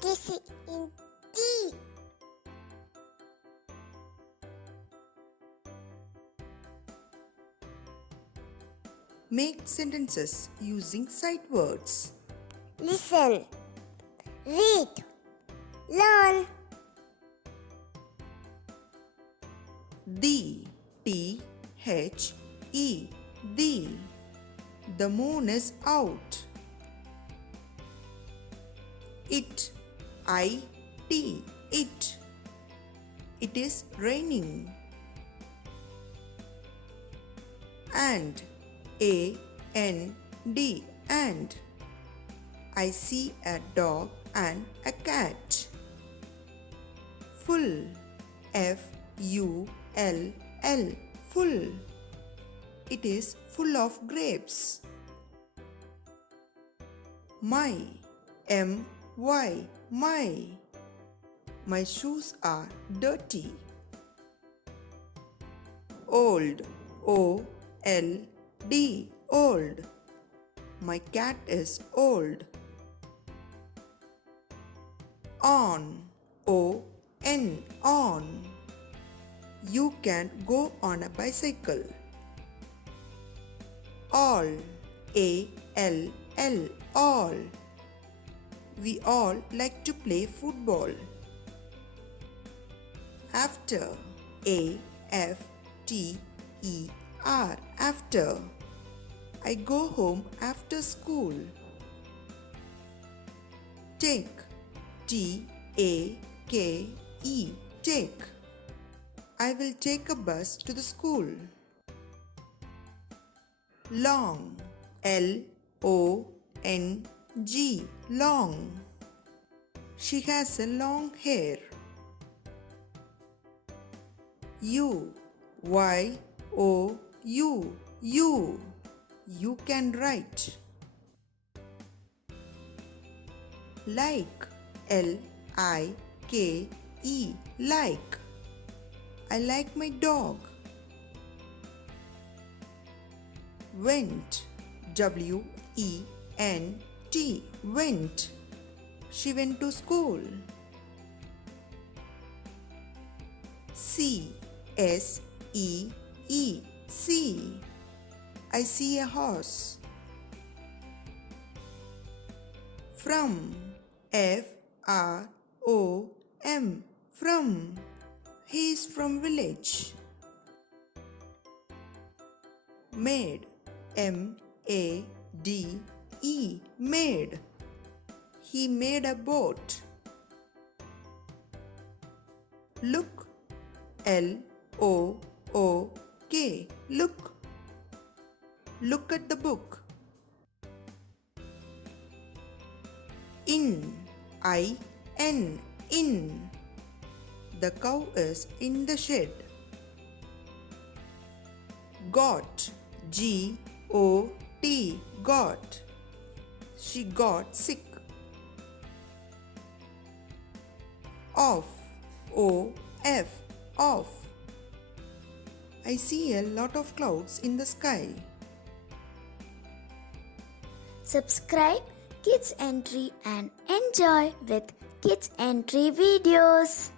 Kissing in tea. Make sentences using sight words. Listen, read, learn. The T-H-E the. The moon is out. It I-T it. It is raining. And A-N-D and. I see a dog and a cat. Full F-U-L-L full. It is full of grapes. My M-Y my. My shoes are dirty. Old O-L-D old. My cat is old. On O-N on. You can go on a bicycle. All A-L-L all. We all like to play football. After A-F-T-E-R after. I go home after school. Take T-A-K-E take. I will take a bus to the school. Long L-O-N-G long. She has a long hair. U-Y-O-U you. You can write. Like L-I-K-E like. I like my dog. Went W-E-N-T went. She went to school. C-S-E-E see. I see a horse. From F-R-O-M from. He is from village. Made M-A-D-E made. He made a boat. Look L-O-O-K look. Look at the book. In I-N in. The cow is in the shed. Got G-O-T got. She got sick. Off O-F off. I see a lot of clouds in the sky. Subscribe Kids Entry and enjoy with Kids Entry videos.